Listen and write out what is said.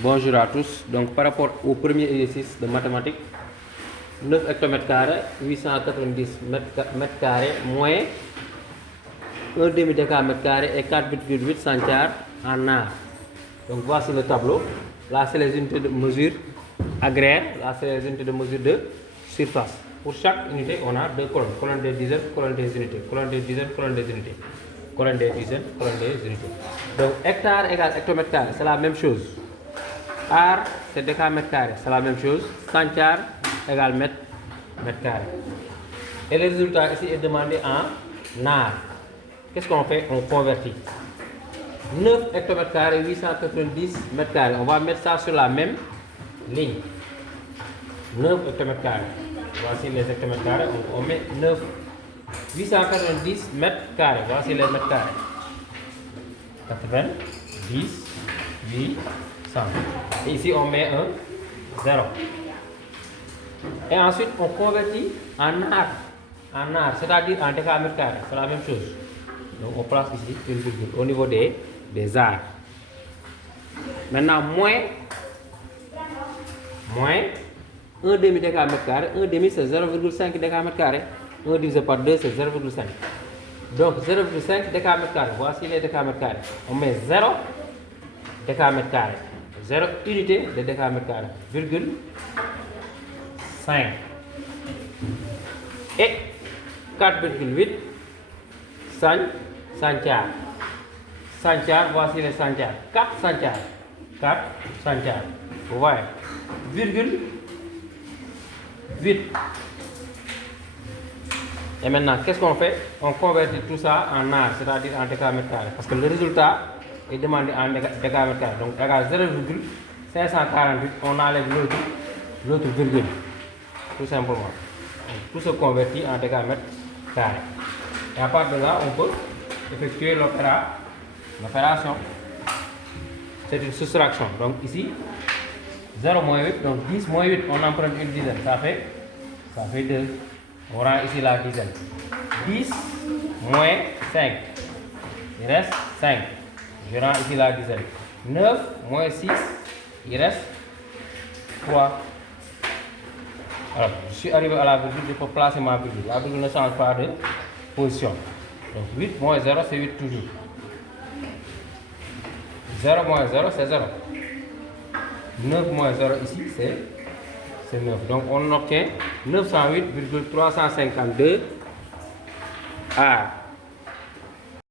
Bonjour à tous. Donc par rapport au premier exercice de mathématiques, 9 hectomètres carrés, 890 mètres carrés moins 1 demi décamètre carré et 4,8 centiètres en art. Donc voici le tableau. Là c'est les unités de mesure agraires, là c'est les unités de mesure de surface. Pour chaque unité, on a deux colonnes. Colonne des dizaines, colonne des unités. Colonne des dizaines, colonne des unités. Colonne des dizaines, colonne des unités. Donc hectare égale hectomètre carré, c'est la même chose. Ar, c'est décamètre carré, c'est la même chose. Centière égale mètre carré. Et le résultat ici est demandé en art. Qu'est-ce qu'on fait? On convertit. 9 hectomètres carrés, 890 mètres carrés. On va mettre ça sur la même ligne. 9 hectomètres carrés. Voici les hectomètres carrés. On met 9. 890 mètres carrés. Voici les mètres carrés. 90, 800. Et ici, on met un 0. Et ensuite, on convertit en art. En art, c'est-à-dire en décamètre carré. C'est la même chose. Donc, on place ici une virgule au niveau des arts. Maintenant, moins 1 demi décamètre carré. 1 demi, c'est 0,5 décamètre carré. 1 divisé par 2, c'est 0,5. Donc, 0,5 décamètre carré. Voici les décamètres carrés. On met 0 décamètre carré. 0 unité de décamètre carré. Virgule 5. Et 4,8 centiètres. Centiètres, voici les centiètres. 4 centiètres. 4 centiètres. Vous voyez. Virgule 8. Et maintenant, qu'est-ce qu'on fait? On convertit tout ça en art, c'est-à-dire en décamètre carré. Parce que le résultat est demandé en décamètre carré. Donc, égal 0,548, on enlève l'autre virgule. Tout simplement. Donc, tout se convertit en décamètre carré. Et à partir de là, on peut effectuer l'opération. C'est une soustraction. Donc, ici, 0 moins 8, donc 10 moins 8, on emprunte une dizaine. Ça fait 2. On rend ici la dizaine. 10 moins 5. Il reste 5. Je rends ici la dizaine. 9 moins 6. Il reste 3. Alors, je suis arrivé à la virgule, je peux placer ma virgule. La virgule ne change pas de position. Donc 8 moins 0, c'est 8 toujours. 0 moins 0, c'est 0. 9 moins 0 ici, c'est 9. Donc on obtient 908,352 A.